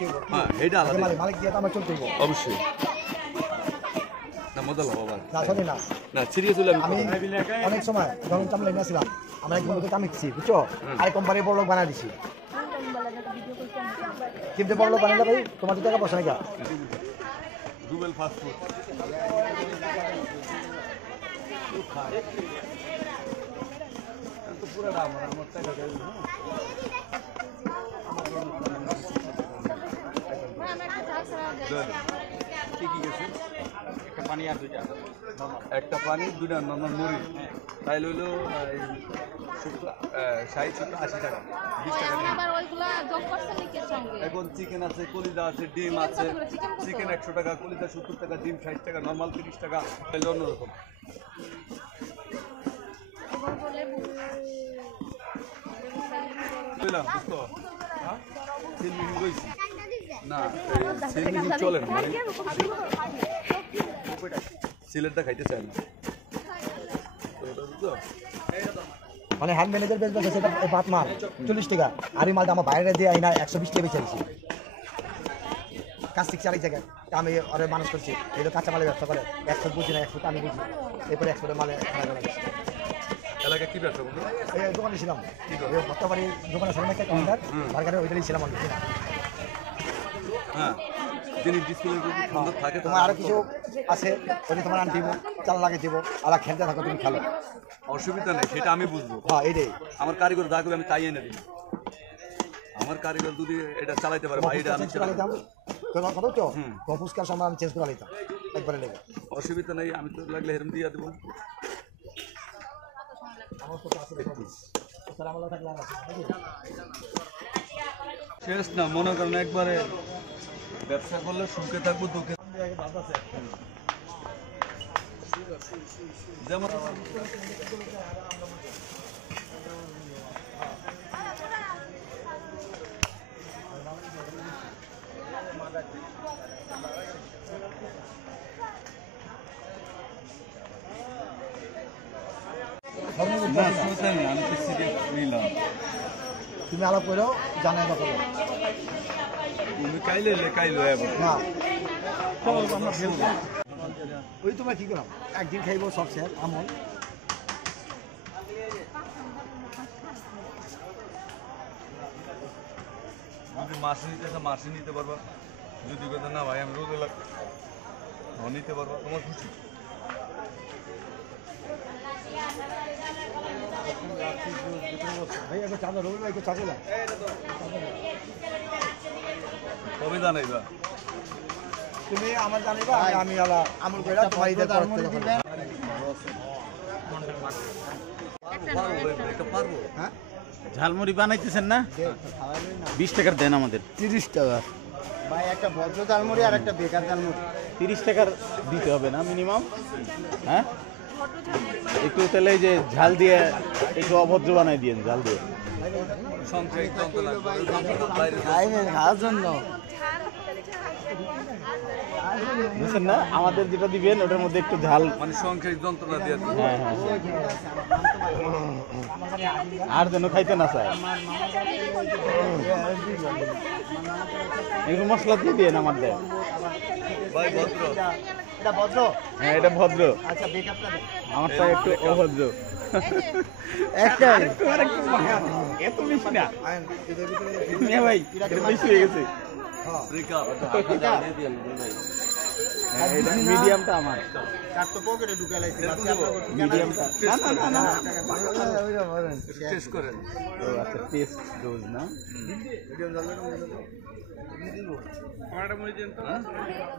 দেখতে হবে। হ্যাঁ এটা আলাদা মালিক দিয়ে তো আমার চলতে হবে অবশ্যই না মজা লাগবে বাবা না সরি না না সিরিয়াস হলে আমি অনেক সময় যখন চামড়া নিয়েছিলাম আমরা এক বন্ধুকে চামিয়েছি বুঝছো আর কোম্পানির বড় লোক বানাই দিছি কিন্তু বড় লোক বানালে ভাই তোমার তো টাকা পয়সা নাকি রুবেল ফাস্ট ফুড পুরোটা আমার টাকা কি গেছে একটা পানি আর দুইটা একটা পানি দুইটা নর্মাল মুড়ি তাই লইল 60-80 টাকা 20 টাকা এখন চিকেন আছে কলিজা আছে ডিম আছে চিকেন 100 টাকা কলিজা 70 টাকা ডিম 60 টাকা নর্মাল 30 টাকা তাহলে অন্যরকম না চলে না সিলেটটা খাইতে চায় না মানে হ্যান্ড ম্যানেজার বেচবে সেটা বাত মাল 40 টাকা আর এই মালটা আমার বাইরে দিয়ে আইনা 120 টাকা বেচেছি কাজ শিখছি আরেক জায়গায় আমি ওরে মানুষ করছি এই তো কাঁচা মালে ব্যবসা করে 100 বুঝি না 100 আমি বুঝি এরপরে 100 মালে এলাকায় কি ব্যবসা বলতো এই দোকানে ছিলাম বর্তমানে দোকানে সামনে একটা কাউন্টার বার্গারের ওইটাই ছিলাম আমি হ্যাঁ যিনি ডিসপ্লে সুন্দর থাকে তোমার আরো কিছু আছে ওই তোমার আন দিব চাল লাগিয়ে দিব আলা খেলতে থাকো তুমি খেলো অসুবিধা নেই সেটা আমি বুঝবো হ্যাঁ এইটাই আমার কারিগর যা করবে আমি তাই এনে দিই আমার কারিগর যদি এটা চালাইতে পারে ভাই এটা আমি চালাইতাম কত তো কম্পুস্কার সময় আমি চেঞ্জ করে নিতাম একবারে লেগে অসুবিধা নেই আমি তো লাগলে হেরম দিয়ে দেবো শেষ না মনে করেন একবারে ব্যবসা করলে সুখে থাকবো দুঃখে যেমন আমি তো সিরিয়াস নিলাম তুমি আলাপ করেও জানাই ব্যাপারে তুমি কাইলে না ওই তোমার কি করলাম একদিন খাইব সব স্যার আমল যদি মাসে নিতে মাসে নিতে পারবা যদি কথা না ভাই আমি রোজ এলাক নিতে পারবা তোমার খুশি ভাই একটা চাঁদা রবি ভাই চাঁদা কবে জানাইবা তুমি আমার জানাইবা আমি আলা আমল কইরা তোমার ঈদের পর পারবো হ্যাঁ ঝালমুড়ি বানাইতেছেন না 20 টাকার দেন আমাদের 30 টাকা ভাই একটা ভদ্র ঝালমুড়ি আর একটা বেকার ঝালমুড়ি 30 টাকার দিতে হবে না মিনিমাম হ্যাঁ একটু তাহলে যে ঝাল দিয়ে একটু অভদ্র বানাই দিয়েন ঝাল দিয়ে খাওয়ার জন্য বুঝছেন না আমাদের যেটা দিবেন ওটার মধ্যে একটু ঝাল মানে সাংসারিক যন্ত্রণা দিয়ে হ্যাঁ হ্যাঁ আর যেন খাইতে না চায় একটু মশলা দিয়ে দিয়েন আমার দেয় ভাই ভদ্র এটা ভদ্র হ্যাঁ এটা ভদ্র আচ্ছা বেকআপটা আমারটা একটু অভদ্র একটা এত বেশি না এদের ভিতরে মিয়া ভাই এটা বেশি হয়ে গেছে মিডিয়ামটা আমার কাটতো পকেটে ঢুকে লাইছি মিডিয়ামটা না না না টেস্ট করেন ও আচ্ছা টেস্ট ডোজ না মিডিয়াম জানলে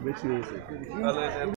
বেশি হয়েছে তাহলে